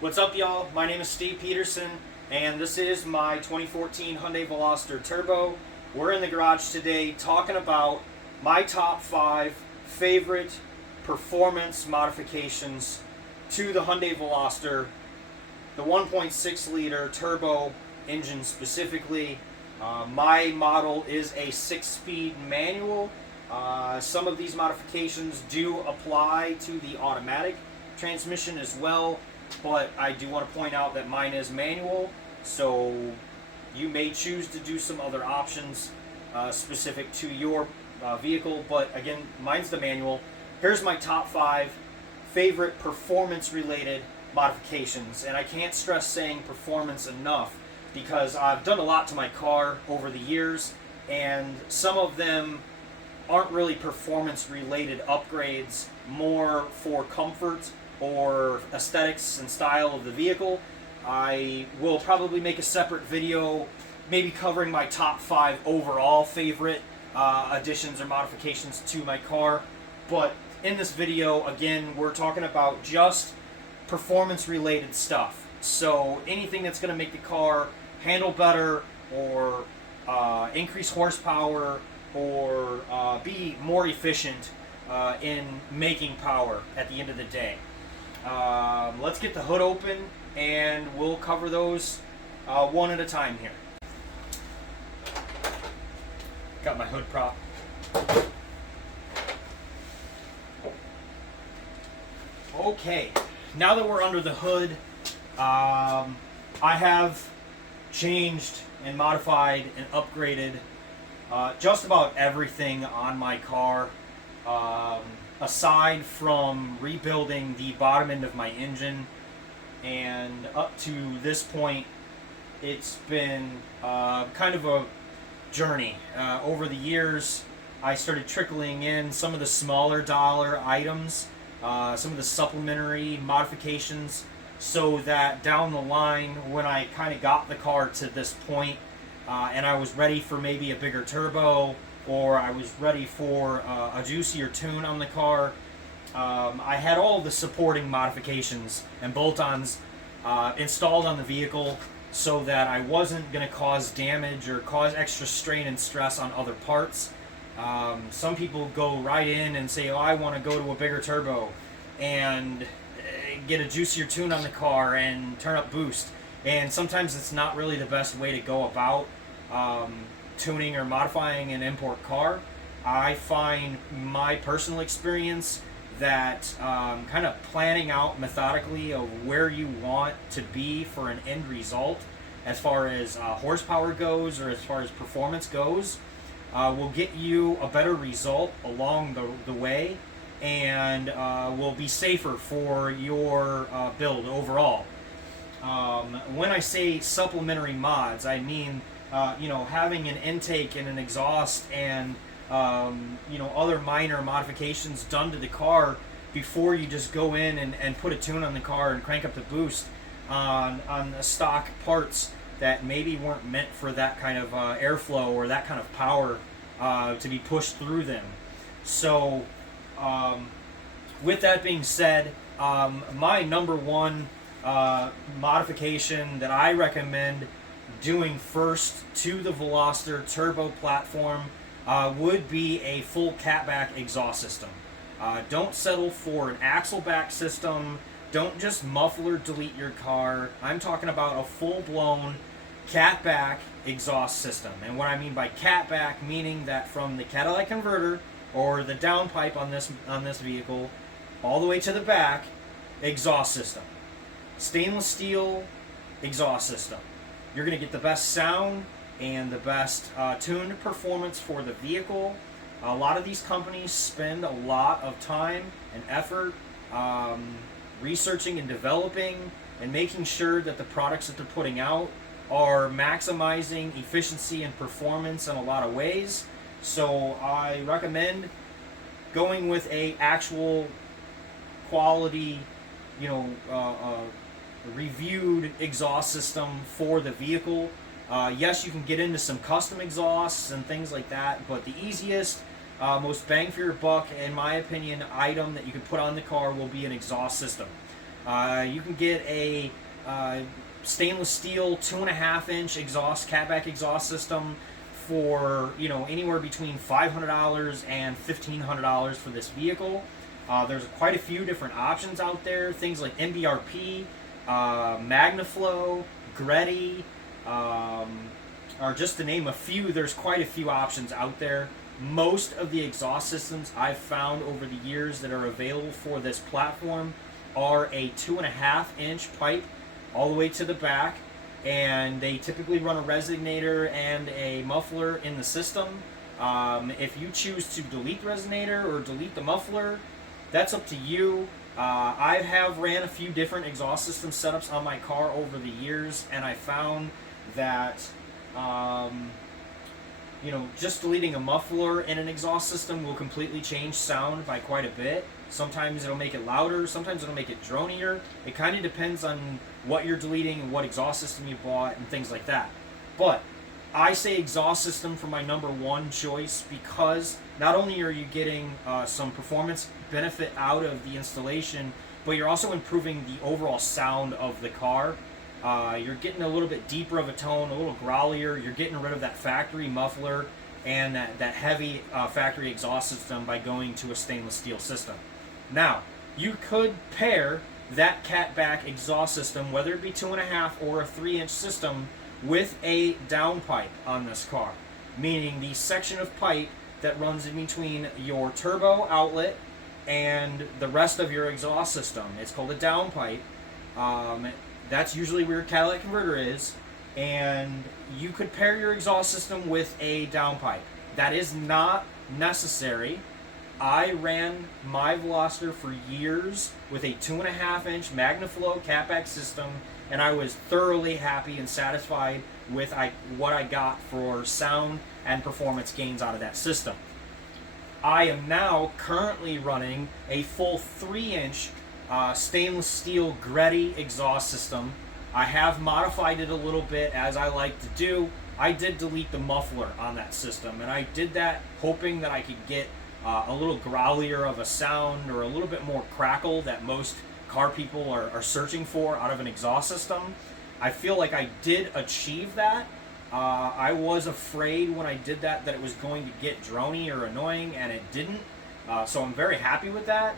What's up, y'all? My name is Steve Peterson, and this is my 2014 Hyundai Veloster Turbo. We're in the garage today talking about my top 5 favorite performance modifications to the Hyundai Veloster, the 1.6 liter turbo engine specifically. My model is a 6-speed manual. Some of these modifications do apply to the automatic transmission as well, but I do want to point out that mine is manual, so you may choose to do some other options specific to your vehicle, but again, mine's the manual. Here's my top 5 favorite performance related modifications, and I can't stress saying performance enough because I've done a lot to my car over the years, and some of them aren't really performance related upgrades, more for comfort or aesthetics and style of the vehicle. I will probably make a separate video maybe covering my top 5 overall favorite additions or modifications to my car, but in this video again we're talking about just performance related stuff. So anything that's going to make the car handle better or increase horsepower or be more efficient in making power at the end of the day. Let's get the hood open and we'll cover those one at a time here. Got my hood prop. Okay, now that we're under the hood, I have changed and modified and upgraded just about everything on my car, aside from rebuilding the bottom end of my engine. And up to this point, it's been kind of a journey. Over the years, I started trickling in some of the smaller dollar items, some of the supplementary modifications, so that down the line, when I kind of got the car to this point, and I was ready for maybe a bigger turbo, or I was ready for a juicier tune on the car, I had all the supporting modifications and bolt-ons installed on the vehicle so that I wasn't going to cause damage or cause extra strain and stress on other parts. Some people go right in and say, oh, I want to go to a bigger turbo and get a juicier tune on the car and turn up boost. And sometimes it's not really the best way to go about tuning or modifying an import car. I find my personal experience that kind of planning out methodically of where you want to be for an end result as far as horsepower goes or as far as performance goes will get you a better result along the way, and will be safer for your build overall. When I say supplementary mods, I mean having an intake and an exhaust and other minor modifications done to the car before you just go in and put a tune on the car and crank up the boost on the stock parts that maybe weren't meant for that kind of airflow or that kind of power to be pushed through them. So with that being said, my number one modification that I recommend doing first to the Veloster Turbo platform would be a full catback exhaust system. Don't settle for an axle back system. Don't just muffler delete your car. I'm talking about a full-blown catback exhaust system. And what I mean by catback, meaning that from the catalytic converter or the downpipe on this vehicle all the way to the back, exhaust system. Stainless steel exhaust system. You're going to get the best sound and the best tuned performance for the vehicle. A lot of these companies spend a lot of time and effort researching and developing and making sure that the products that they're putting out are maximizing efficiency and performance in a lot of ways. So I recommend going with a actual quality, reviewed exhaust system for the vehicle. Yes, you can get into some custom exhausts and things like that, but the easiest, most bang for your buck, in my opinion, item that you can put on the car will be an exhaust system. You can get a stainless steel 2.5-inch exhaust, catback exhaust system for, you know, anywhere between $500 and $1,500 for this vehicle. There's quite a few different options out there, things like MBRP, MagnaFlow, Greddy, or just to name a few. There's quite a few options out there. Most of the exhaust systems I've found over the years that are available for this platform are a 2.5-inch pipe all the way to the back, and they typically run a resonator and a muffler in the system. If you choose to delete the resonator or delete the muffler, that's up to you. I have ran a few different exhaust system setups on my car over the years, and I found that you know, just deleting a muffler in an exhaust system will completely change sound by quite a bit. Sometimes it'll make it louder, sometimes it'll make it dronier. It kind of depends on what you're deleting and what exhaust system you bought and things like that. But I say exhaust system for my number one choice because not only are you getting some performance benefit out of the installation, but you're also improving the overall sound of the car. You're getting a little bit deeper of a tone, a little growlier. You're getting rid of that factory muffler and that heavy factory exhaust system by going to a stainless steel system. Now, you could pair that catback exhaust system, whether it be 2.5 or a 3-inch system, with a downpipe on this car, meaning the section of pipe that runs in between your turbo outlet and the rest of your exhaust system. It's called a downpipe. That's usually where your catalytic converter is, and you could pair your exhaust system with a downpipe. That is not necessary. I ran my Veloster for years with a 2.5-inch MagnaFlow catback system, and I was thoroughly happy and satisfied with what I got for sound and performance gains out of that system. I am now currently running a full 3-inch stainless steel Greddy exhaust system. I have modified it a little bit, as I like to do. I did delete the muffler on that system, and I did that hoping that I could get a little growlier of a sound or a little bit more crackle that most car people are searching for out of an exhaust system. I feel like I did achieve that. I was afraid when I did that it was going to get drony or annoying, and it didn't. So I'm very happy with that.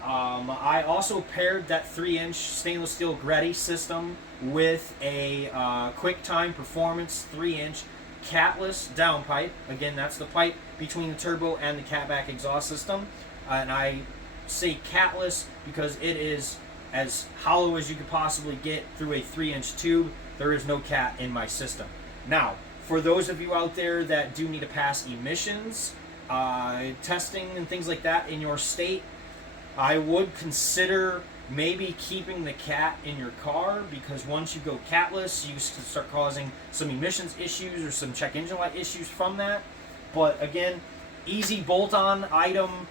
I also paired that 3-inch stainless steel Greddy system with a QuickTime Performance 3-inch catless downpipe. Again, that's the pipe between the turbo and the catback exhaust system. And I say catless because it is as hollow as you could possibly get through a 3-inch tube. There is no cat in my system. Now, for those of you out there that do need to pass emissions, testing and things like that in your state, I would consider maybe keeping the cat in your car, because once you go catless, you can start causing some emissions issues or some check engine light issues from that. But again, easy bolt-on item.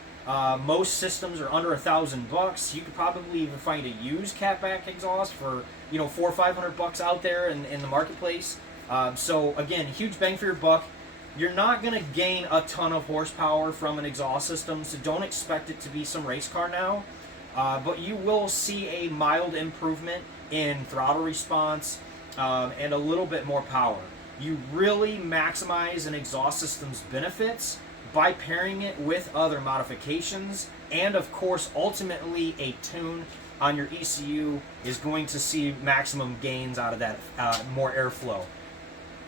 Most systems are under $1,000. You could probably even find a used catback exhaust for, you know, $400 or $500 out there in the marketplace. So again, huge bang for your buck. You're not going to gain a ton of horsepower from an exhaust system, so don't expect it to be some race car now. But you will see a mild improvement in throttle response and a little bit more power. You really maximize an exhaust system's benefits by pairing it with other modifications, and of course, ultimately, a tune on your ECU is going to see maximum gains out of that, more airflow.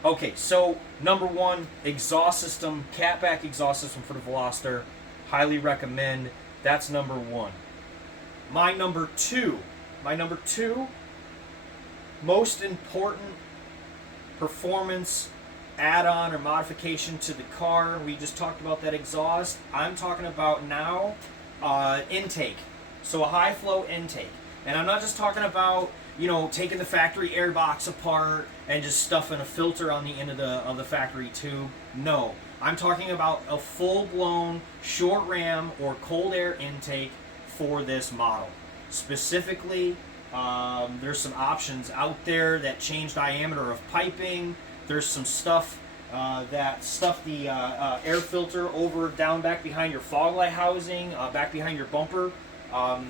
Okay, so number one, exhaust system, catback exhaust system for the Veloster. Highly recommend. That's number one. My number two, most important performance add-on or modification to the car. We just talked about that exhaust. I'm talking about now intake. So a high flow intake. And I'm not just talking about, you know, taking the factory air box apart and just stuffing a filter on the end of the factory tube. No, I'm talking about a full-blown short ram or cold air intake for this model. Specifically, there's some options out there that change diameter of piping. There's some stuff that stuff the air filter over down back behind your fog light housing, back behind your bumper.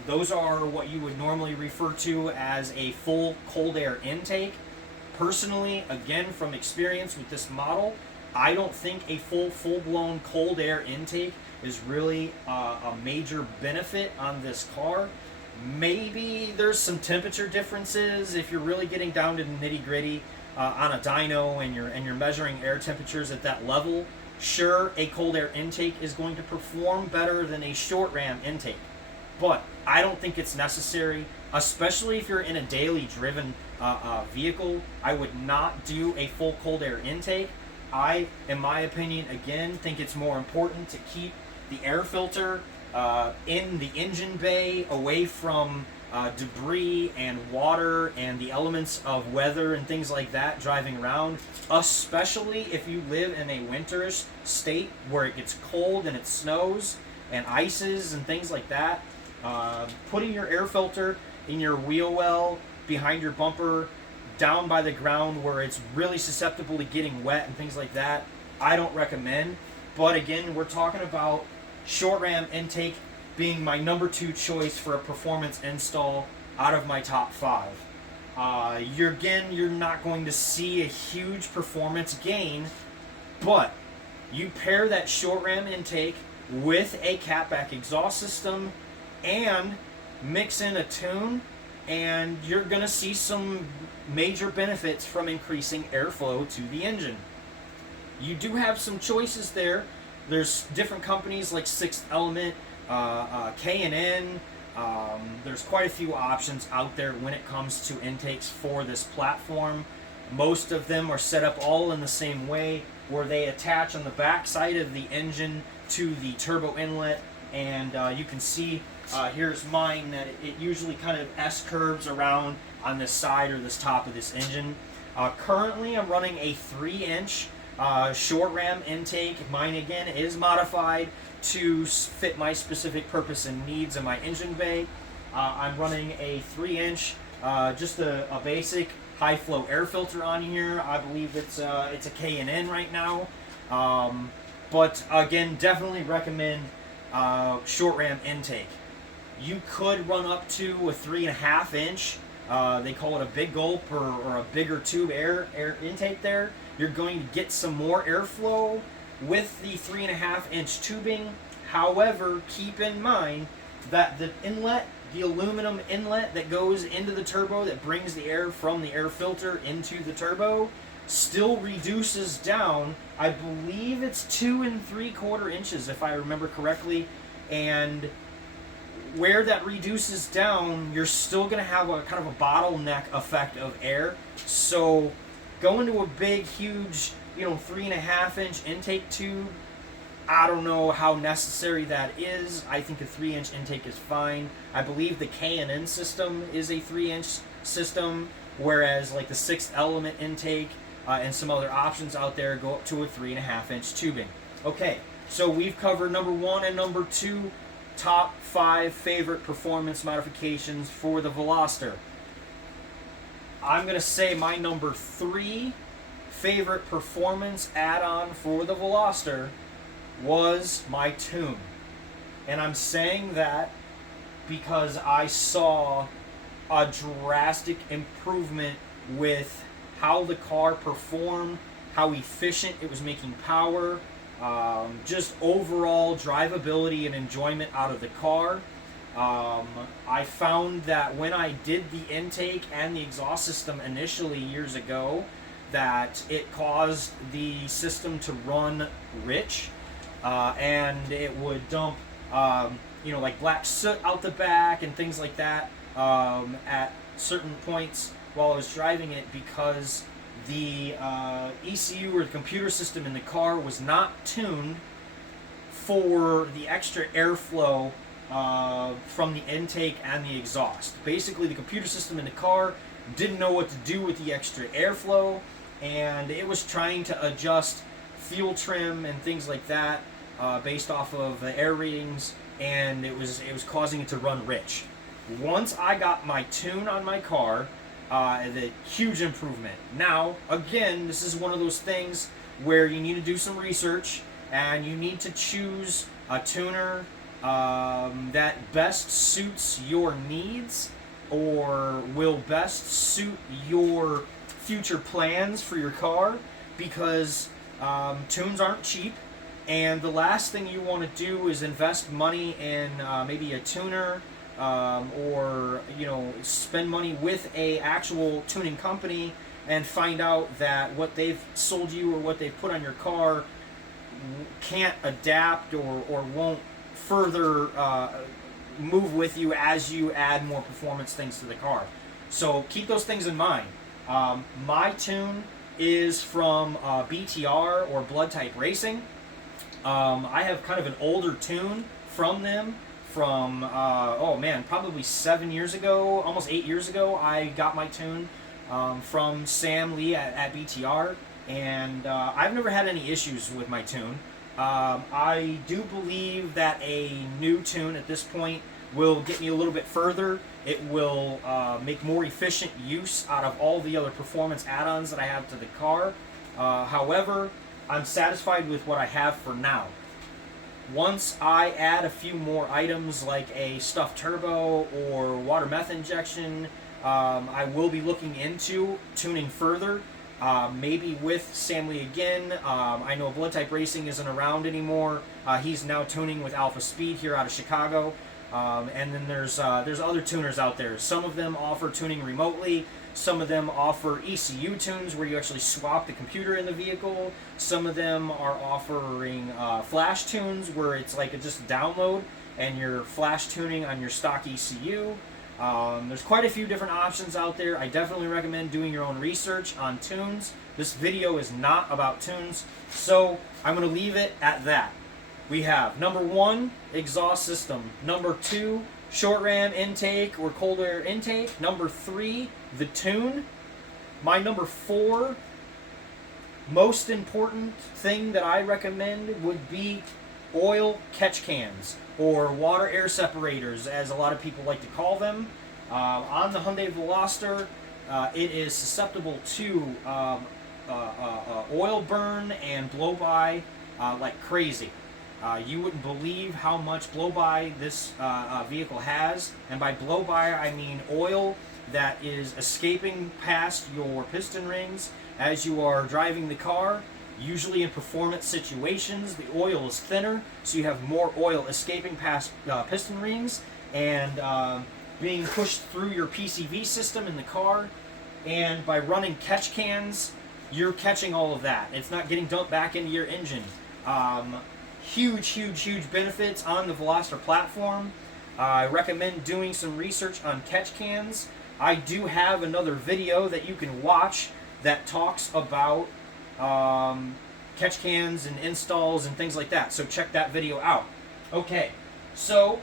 Those are what you would normally refer to as a full cold air intake. Personally, again, from experience with this model, I don't think a full-blown cold air intake is really a major benefit on this car. Maybe there's some temperature differences if you're really getting down to the nitty-gritty on a dyno and you're measuring air temperatures at that level. Sure, a cold air intake is going to perform better than a short ram intake, but I don't think it's necessary, especially if you're in a daily driven vehicle. I would not do a full cold air intake. I, in my opinion, again, think it's more important to keep the air filter in the engine bay away from debris and water and the elements of weather and things like that driving around, especially if you live in a winterish state where it gets cold and it snows and ices and things like that. Putting your air filter in your wheel well, behind your bumper, down by the ground where it's really susceptible to getting wet and things like that, I don't recommend. But again, we're talking about short ram intake being my number 2 choice for a performance install out of my top 5. You're not going to see a huge performance gain, but you pair that short ram intake with a catback exhaust system and mix in a tune, and you're going to see some major benefits from increasing airflow to the engine. You do have some choices there. There's different companies like Sixth Element, K&N. There's quite a few options out there when it comes to intakes for this platform. Most of them are set up all in the same way, where they attach on the back side of the engine to the turbo inlet, and you can see here's mine, that it usually kind of S-curves around on this side or this top of this engine. Currently I'm running a 3-inch short ram intake. Mine again is modified to fit my specific purpose and needs in my engine bay. I'm running a 3-inch, just a basic high flow air filter on here. I believe it's a K&N right now. But again, definitely recommend short ram intake. You could run up to a 3.5-inch. They call it a big gulp or a bigger tube air intake there. You're going to get some more airflow with the 3.5-inch tubing. However, keep in mind that the inlet, the aluminum inlet that goes into the turbo that brings the air from the air filter into the turbo, still reduces down. I believe it's 2 3/4 inches if I remember correctly, and where that reduces down, you're still going to have a kind of a bottleneck effect of air. So going to a big, huge, 3.5-inch intake tube, I don't know how necessary that is. I think a 3-inch intake is fine. I believe the K&N system is a 3-inch system, whereas like the Sixth Element intake and some other options out there go up to a 3.5-inch tubing. Okay, so we've covered number 1 and number 2 top 5 favorite performance modifications for the Veloster. I'm going to say my number 3 favorite performance add-on for the Veloster was my tune. And I'm saying that because I saw a drastic improvement with how the car performed, how efficient it was making power, just overall drivability and enjoyment out of the car. I found that when I did the intake and the exhaust system initially years ago, that it caused the system to run rich, and it would dump, like black soot out the back and things like that at certain points while I was driving it, because the ECU or the computer system in the car was not tuned for the extra airflow from the intake and the exhaust. Basically, the computer system in the car didn't know what to do with the extra airflow, and it was trying to adjust fuel trim and things like that based off of the air readings, and it was causing it to run rich. Once I got my tune on my car, the huge improvement. Now, again, this is one of those things where you need to do some research, and you need to choose a tuner that best suits your needs or will best suit your future plans for your car, because tunes aren't cheap, and the last thing you want to do is invest money in maybe a tuner, or spend money with a actual tuning company and find out that what they've sold you or what they've put on your car can't adapt or won't further move with you as you add more performance things to the car. So keep those things in mind. My tune is from BTR, or Blood Type Racing. I have kind of an older tune from them from, probably 7 years ago, almost 8 years ago. I got my tune from Sam Lee at BTR, and I've never had any issues with my tune. I do believe that a new tune at this point will get me a little bit further. It will make more efficient use out of all the other performance add-ons that I have to the car. However, I'm satisfied with what I have for now. Once I add a few more items like a stuffed turbo or water meth injection, I will be looking into tuning further. Maybe with Sam Lee again. I know Blood Type Racing isn't around anymore. He's now tuning with Alpha Speed here out of Chicago. And then there's other tuners out there. Some of them offer tuning remotely. Some of them offer ECU tunes where you actually swap the computer in the vehicle. Some of them are offering flash tunes where it's like just a download and you're flash tuning on your stock ECU. There's quite a few different options out there. I definitely recommend doing your own research on tunes. This video is not about tunes, so I'm going to leave it at that. We have number 1, exhaust system. Number 2, short ram intake or cold air intake. Number 3, the tune. My number 4 most important thing that I recommend would be oil catch cans, or water air separators as a lot of people like to call them. On the Hyundai Veloster, it is susceptible to oil burn and blow-by like crazy. You wouldn't believe how much blow-by this vehicle has, and by blow-by I mean oil that is escaping past your piston rings as you are driving the car. Usually in performance situations, the oil is thinner, so you have more oil escaping past piston rings and being pushed through your PCV system in the car. And by running catch cans, you're catching all of that. It's not getting dumped back into your engine. Huge benefits on the Veloster platform. I recommend doing some research on catch cans. I do have another video that you can watch that talks about catch cans and installs and things like that, so check that video out. Okay, so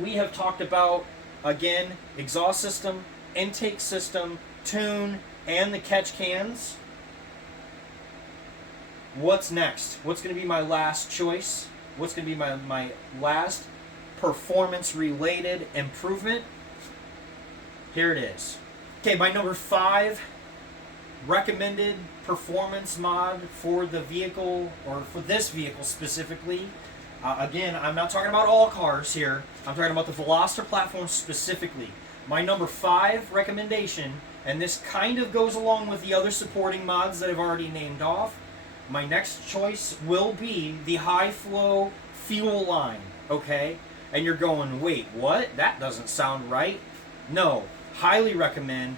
we have talked about, again, exhaust system, intake system, tune, and the catch cans. What's next? What's going to be my last choice? What's going to be my last performance-related improvement? Here it is. Okay, my number 5 recommended performance mod for the vehicle, or for this vehicle specifically. Again, I'm not talking about all cars here. I'm talking about the Veloster platform specifically. My number 5 recommendation, and this kind of goes along with the other supporting mods that I've already named off. My next choice will be the high flow fuel line, okay? And you're going, wait, what? That doesn't sound right. No, highly recommend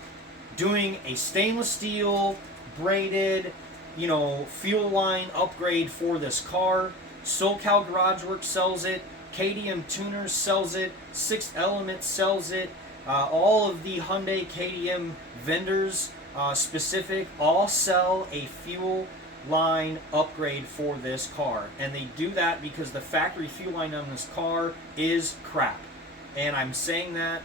doing a stainless steel braided, fuel line upgrade for this car. SoCal Garage Works sells it. KTM Tuners sells it. Sixth Element sells it. All of the Hyundai KTM vendors specific all sell a fuel line upgrade for this car, and they do that because the factory fuel line on this car is crap, and I'm saying that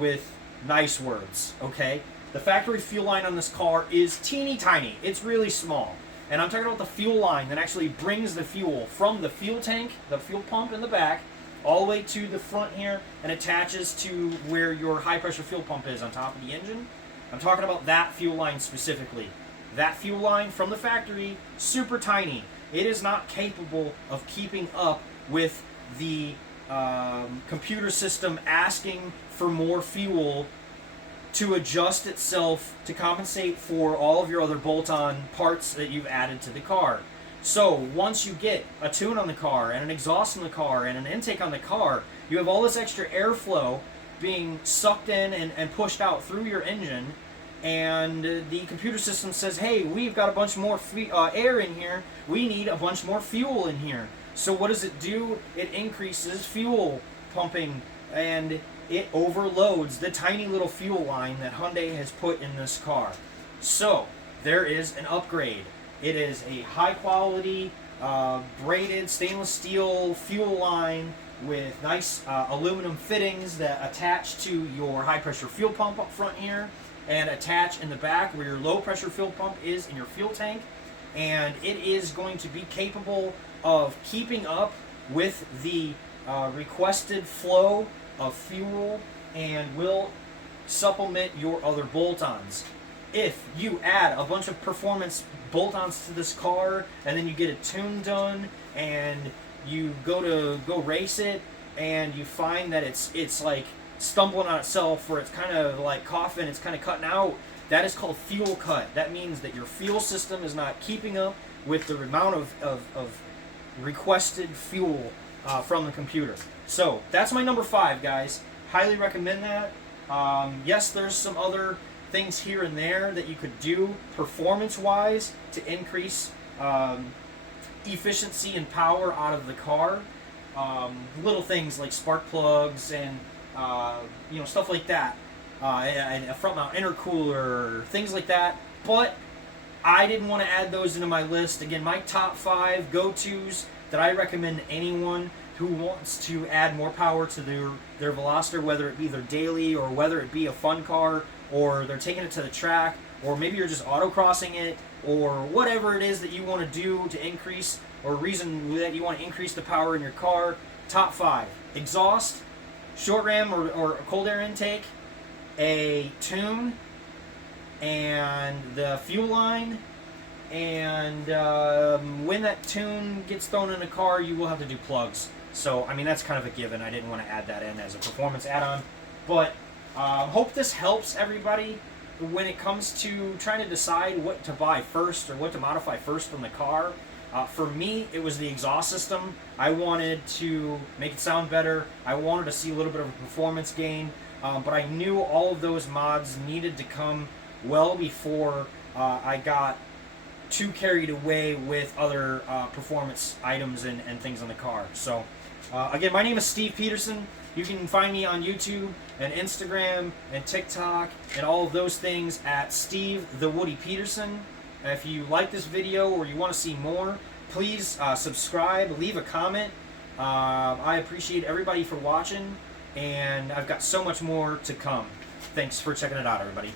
with nice words, okay? The factory fuel line on this car is teeny tiny. It's really small, and I'm talking about the fuel line that actually brings the fuel from the fuel tank, the fuel pump in the back, all the way to the front here and attaches to where your high pressure fuel pump is on top of the engine. I'm talking about that fuel line specifically. That fuel line from the factory, super tiny. It is not capable of keeping up with the computer system asking for more fuel to adjust itself to compensate for all of your other bolt-on parts that you've added to the car. So once you get a tune on the car and an exhaust on the car and an intake on the car, you have all this extra airflow being sucked in and pushed out through your engine, and the computer system says, hey, we've got a bunch more air in here, we need a bunch more fuel in here. So what does it do? It increases fuel pumping, and it overloads the tiny little fuel line that Hyundai has put in this car. So there is an upgrade. It is a high quality braided stainless steel fuel line with nice aluminum fittings that attach to your high pressure fuel pump up front here and attach in the back where your low pressure fuel pump is in your fuel tank. And it is going to be capable of keeping up with the requested flow of fuel and will supplement your other bolt-ons. If you add a bunch of performance bolt-ons to this car and then you get a tune done and you go race it and you find that it's like stumbling on itself, or it's kind of like coughing, it's kind of cutting out, that is called fuel cut. That means that your fuel system is not keeping up with the amount of requested fuel from the computer. So that's my number 5, guys. Highly recommend that. Yes, there's some other things here and there that you could do performance-wise to increase efficiency and power out of the car. Little things like spark plugs and stuff like that, and a front mount intercooler, things like that. But I didn't want to add those into my list. Again, my top 5 go-tos that I recommend to anyone who wants to add more power to their Veloster, whether it be their daily or whether it be a fun car, or they're taking it to the track, or maybe you're just autocrossing it, or whatever it is that you want to do to increase, or reason that you want to increase the power in your car. Top 5: exhaust, short ram or cold air intake, a tune, and the fuel line. And when that tune gets thrown in a car, you will have to do plugs. So, I mean, that's kind of a given. I didn't want to add that in as a performance add-on. But hope this helps everybody when it comes to trying to decide what to buy first or what to modify first on the car. For me, it was the exhaust system. I wanted to make it sound better. I wanted to see a little bit of a performance gain. But I knew all of those mods needed to come well before I got too carried away with other performance items and things on the car. So, again, my name is Steve Peterson. You can find me on YouTube and Instagram and TikTok and all of those things at Steve the Woody Peterson. If you like this video or you want to see more, please subscribe, leave a comment. I appreciate everybody for watching, and I've got so much more to come. Thanks for checking it out, everybody.